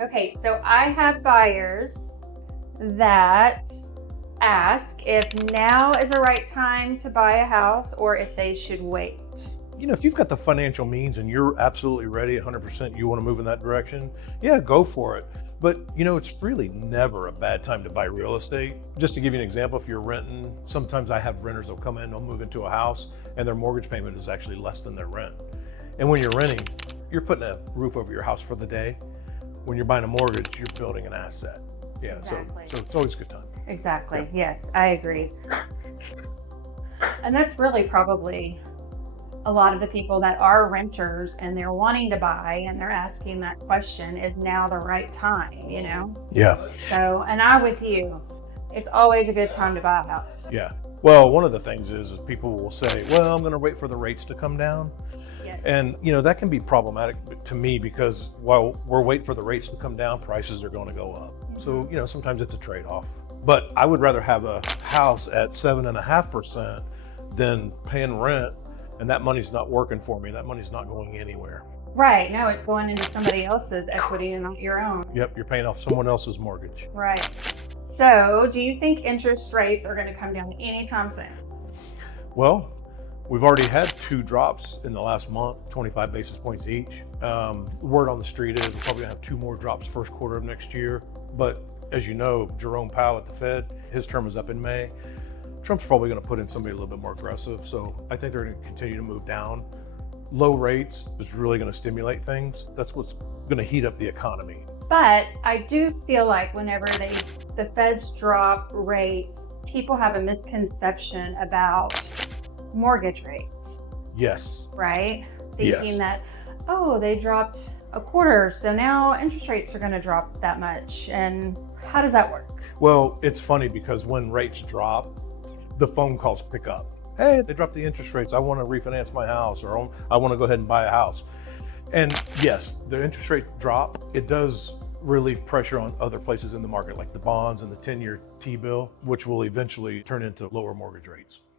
Okay, so I have buyers that ask if now is the right time to buy a house or if they should wait. If you've got the financial means and you're absolutely ready, 100%, you want to move in that direction, yeah, go for it. But, it's really never a bad time to buy real estate. Just to give you an example, if you're renting, sometimes I have renters that'll come in, they'll move into a house, and their mortgage payment is actually less than their rent. And when you're renting, you're putting a roof over your house for the day. When you're buying a mortgage, you're building an asset. Yeah, Exactly. so it's always a good time. Exactly. Yeah. Yes, I agree. And that's really probably a lot of the people that are renters and they're wanting to buy and they're asking that question, is now the right time? Yeah, So, and I'm with you. It's always a good time to buy a house. yeah. Well, one of the things is people will say, well, I'm going to wait for the rates to come down. Yes. And, that can be problematic to me because while we're waiting for the rates to come down, prices are going to go up. So, sometimes it's a trade-off. But I would rather have a house at 7.5% than paying rent, and that money's not working for me. That money's not going anywhere. Right. No, it's going into somebody else's equity and not your own. Yep, you're paying off someone else's mortgage. Right. So, do you think interest rates are going to come down anytime soon? Well, we've already had 2 drops in the last month, 25 basis points each. Word on the street is we're probably gonna have 2 more drops first quarter of next year. But as you know, Jerome Powell at the Fed, his term is up in May. Trump's probably gonna put in somebody a little bit more aggressive. So I think they're gonna continue to move down. Low rates is really gonna stimulate things. That's what's gonna heat up the economy. But I do feel like whenever the feds drop rates, people have a misconception about mortgage rates, Yes. right? Yes. Thinking that, oh, they dropped a quarter, so now interest rates are going to drop that much. And how does that work? Well, it's funny because when rates drop, the phone calls pick up. Hey, they dropped the interest rates. I want to refinance my house, or I want to go ahead and buy a house. And yes, the interest rate drop, it does relieve pressure on other places in the market, like the bonds and the 10-year T-bill, which will eventually turn into lower mortgage rates.